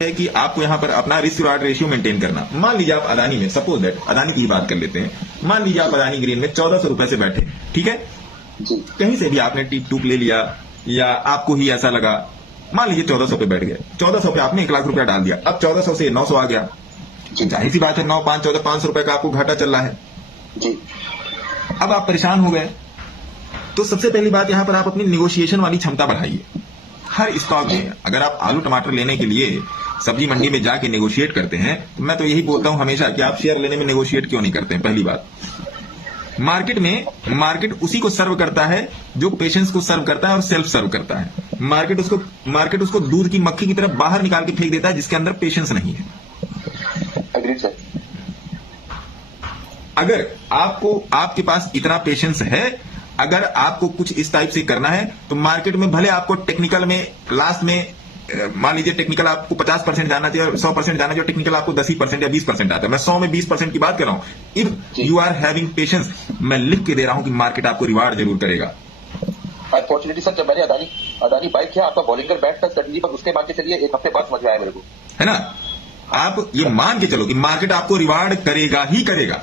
है कि आपको यहाँ पर अपना रिस्क रिवार्ड रेशियो मेंटेन करना। मान लीजिए आप अदानी में, सपोज दैट अदानी की बात कर लेते हैं, मान लीजिए आप अदानी ग्रीन में 1400 रुपए से बैठे, ठीक है जी। कहीं से भी आपने टिप टूप ले लिया या आपको ही ऐसा लगा, मान लीजिए 1400 पे बैठ गए, 1400 पे आपने 1 लाख रुपया डाल दिया, अब 1400 से 900 आ गया, जाहिर सी बात है 9 5 14 500 रुपए का आपको घाटा चल रहा है जी। अब आप परेशान हो गए। तो सबसे पहली बात यहाँ पर आप अपनी निगोशिएशन वाली क्षमता बढ़ाइए। हर स्टॉक में अगर आप आलू टमाटर लेने के लिए सब्जी मंडी में जाके नेगोशिएट करते हैं, तो मैं तो यही बोलता हूं हमेशा कि आप शेयर लेने में नेगोशिएट क्यों नहीं करते हैं। पहली बात, मार्केट में मार्केट उसी को सर्व करता है जो पेशेंस को सर्व करता है और सेल्फ सर्व करता है। मार्केट उसको दूध की मक्खी की तरफ बाहर निकाल के फेंक देता है जिसके अंदर पेशेंस नहीं है। Agreed sir. अगर आपको आपके पास इतना पेशेंस है, अगर आपको कुछ इस टाइप से करना है, तो मार्केट में भले आपको टेक्निकल में लास्ट में मान लीजिए टेक्निकल आपको 50% जाना चाहिए और 100% जाना चाहिए, टोटल आपको 10% या 20% आता है। मैं 100 में 20% की बात कर रहा हूं। If you are having patience, मैं लिख के दे रहा हूं कि मार्केट आपको रिवार्ड जरूर करेगा। अनफॉर्चुनेटली सर, जब मैंने अदानी बाइक किया आपका बॉलिंगर बैट तक स्ट्रेटजी पर उसके मान के चलिए 1 हफ्ते बाद समझ में आया मेरे को, है ना। आप ये मान के चलो कि मार्केट आपको रिवार्ड करेगा ही करेगा।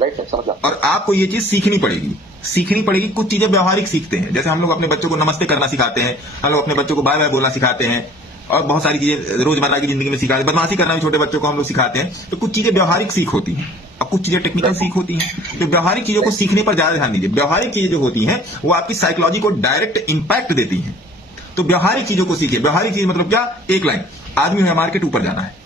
राइट सर, समझ गया। और आपको ये चीज सीखनी पड़ेगी। कुछ चीजें व्यवहारिक सीखते हैं, जैसे हम लोग अपने बच्चों को नमस्ते करना सिखाते हैं, हम लोग अपने बच्चों को बाय बाय बोलना सिखाते हैं, और बहुत सारी चीजें रोजमर्रा की जिंदगी में सिखाते हैं। बदमाशी करना भी छोटे बच्चों को हम लोग सिखाते हैं। तो कुछ चीजें व्यवहारिक सीख होती हैं और कुछ चीजें टेक्निकल सीख होती हैं। तो व्यवहारिक चीजों को सीखने पर ज्यादा ध्यान दीजिए। व्यवहारिक चीजें जो होती हैं वो आपकी साइकोलॉजी को डायरेक्ट इंपैक्ट देती हैं। तो व्यवहारिक चीजों को सीखिए। व्यवहारिक चीज मतलब क्या? एक लाइन, आदमी है मार्केट ऊपर जाना है।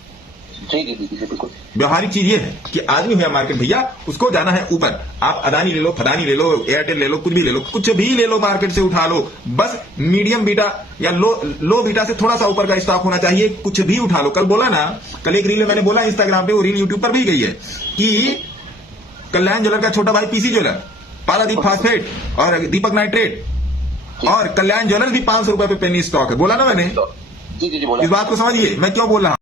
जी जी जी जी बिल्कुल। व्यवहारिक चीज ये है कि आदमी हुआ मार्केट भैया, उसको जाना है ऊपर। आप अदानी ले लो, फदानी ले लो, एयरटेल ले लो, कुछ भी ले लो, कुछ भी ले लो, मार्केट से उठा लो, बस मीडियम बीटा या लो बीटा से थोड़ा सा ऊपर का स्टॉक होना चाहिए। कुछ भी उठा लो। कल बोला ना, कल एक रील में मैंने बोला इंस्टाग्राम पे, वो रील यूट्यूब पर भी गई है कि कल्याण ज्वेलर का छोटा भाई पीसी ज्वेलर, पारादीप फास्फेट और दीपक नाइट्रेट और कल्याण ज्वेलर भी 500 रुपए पे पेनी स्टॉक है। बोला ना मैंने? जी जी जी बोला। इस बात को समझिए मैं क्यों बोल रहा हूं।